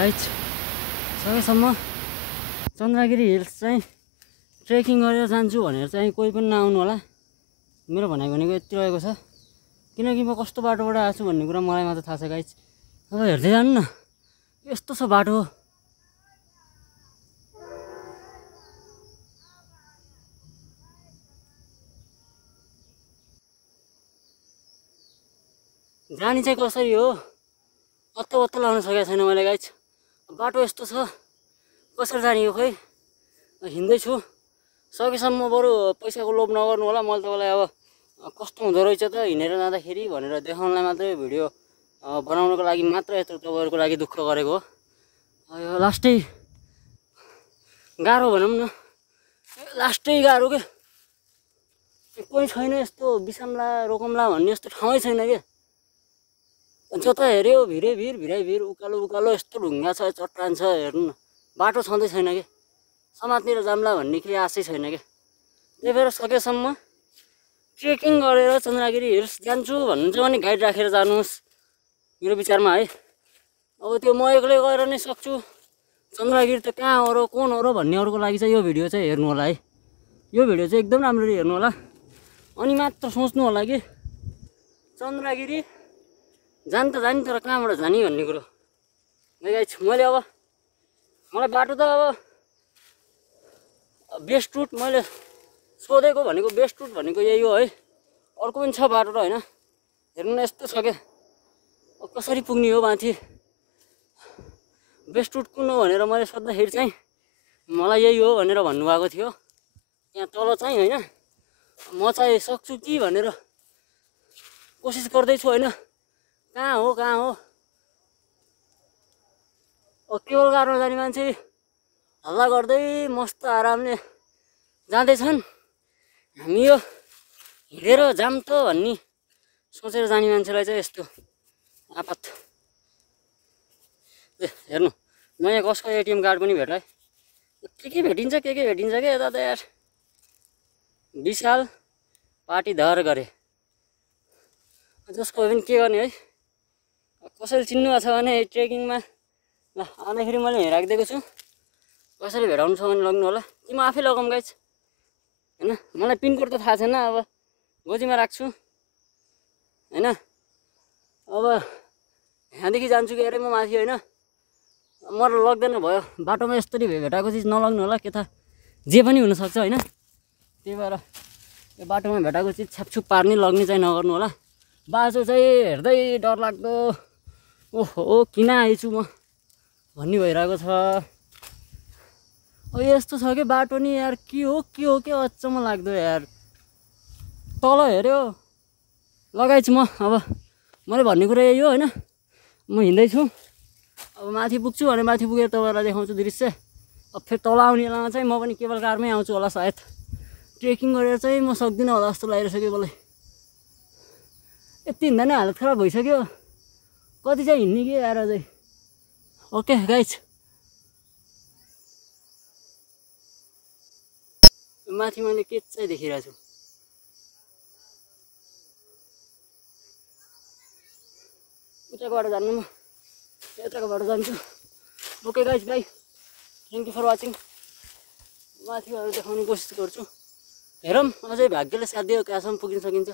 Guys सकेसम्म Chandragiri hills चाहिँ trekking गरेर जान्छु भनेर चाहिँ कोही पनि नआउनु होला। मेरो भनाइ भनेको यति रहेको छ, किनकि म कस्तो बाटोबाट आएको छु भन्ने कुरा मलाई मात्र थाहा छ गाइज। अब हेर्दै जानु न, यस्तो छ बाटो। जानी चाहिँ कसरी हो अत्तो अत्तो लाउन सकेको छैन मैले गाइज। बाटो यस्तो छ, कसरी जाने हो खोइ। हिँड्दैछु, सकेसम्म बरु पैसाको लोभ नगर्नु होला। मैले तपाईँलाई अब कस्तो हुँदो रहेछ त हिँडेर जाँदाखेरि भनेर देखाउनलाई मात्रै भिडियो बनाउनको लागि मात्र यत्रो तपाईँहरूको लागि दुःख गरेको हो। यो लास्टै गाह्रो भनौँ न, लास्टै गाह्रो के। कोही छैन यस्तो बिसाम्ला रोकम्ला भन्ने यस्तो ठाउँै छैन क्या। जता हेऱ्यो भिरै भिर भिरै भिर, उकालो उकालो यस्तो ढुङ्गा छ, चट्टान छ, हेर्नु न। बाटो छँदै छैन कि, समातेर जाम्ला भन्ने केही आशै छैन क्या। त्यही भएर सकेसम्म ट्रेकिङ गरेर चन्द्रगिरी हिल्स जान्छु भन्नुहुन्छ भने गाइड राखेर जानुहोस् मेरो विचारमा है। अब त्यो म एक्लै गएर नै सक्छु, चन्द्रगिरी त कहाँ हो र कुन हो र भन्नेहरूको लागि चाहिँ यो भिडियो चाहिँ हेर्नु होला है। यो भिडियो चाहिँ एकदम राम्ररी हेर्नु होला, अनि मात्र सोच्नु होला कि चन्द्रगिरी जान त जाने तर कहाँबाट जाने भन्ने कुरो। गाइस मैले अब मलाई बाटो त अब बेस्ट रुट मैले सोधेको भनेको बेस्ट रुट भनेको यही हो है। अर्को पनि छ बाटो र होइन, हेर्नु न यस्तो छ क्या। कसरी पुग्ने हो माथि, बेस्ट रुट कुन हो भनेर मैले सोद्धाखेरि चाहिँ मलाई यही हो भनेर भन्नुभएको थियो। यहाँ तल चाहिँ होइन, म चाहिँ सक्छु कि भनेर कोसिस गर्दैछु होइन। कहाँ हो कहाँ हो, केवल गाडीमा जाने मान्छे हल्ला गर्दै मस्त आरामले जाँदैछन्। हामी यो हिँडेर जाम त भन्ने सोचेर जाने मान्छेलाई चाहिँ यस्तो आपत। हेर्नु नयाँ कसको एटिएम कार्ड पनि भेटाएँ। के भेटिन्छ के भेटिन्छ क्या यता त यार। विशाल पाटीदार गरे, जसको पनि के गर्ने है। कसैले चिन्नु भएको छ भने ट्रेकिङमा ल आउँदाखेरि मैले यहाँ राखिदिएको छु, कसैले भेटाउनु छ भने लग्नु होला कि म आफै लगाउँ गाइज होइन। मलाई पिनकोड त थाहा छैन, अब गोजीमा राख्छु होइन। अब यहाँदेखि जान्छु कि अरे म माथि होइन, मलाई लग्दैन भयो। बाटोमा यस्तरी भेटाएको चिज नलग्नु होला, के थाहा जे पनि हुनसक्छ होइन। त्यही भएर यो बाटोमा भेटाएको चिज छ्यापछुप पार्ने लग्ने चाहिँ नगर्नु होला। बाटो चाहिँ हेर्दै डरलाग्दो, ओहो किन आएछु म भन्ने भइरहेको छ। अब यस्तो छ कि बाटो नि यार के हो के अचम्म लाग्दो यार। तल हेऱ्यो लगाइछु म, अब मैले भन्ने कुरा यही हो होइन। म हिँड्दैछु, अब माथि पुग्छु भने माथि पुगेर तपाईँलाई देखाउँछु दृश्य। अब फेरि तल आउने बेलामा चाहिँ म पनि केवल कारमै आउँछु होला सायद। ट्रेकिङ गरेर चाहिँ म सक्दिनँ होला जस्तो लागिरहेको मलाई। यति हिँड्दा नै हालत खराब भइसक्यो, कति चाहिँ हिँड्ने कि यार अझै। ओके गाइज माथि मैले के चाहिँ देखिरहेको छु। उताको बाटो जान्नु, म यताको बाटो जान्छु। Okay guys bye, thank you for watching. माथि गएर देखाउने कोसिस गर्छु, हेरौँ अझै भाग्यले साथ दियो कहाँसम्म पुगिन सकिन्छ।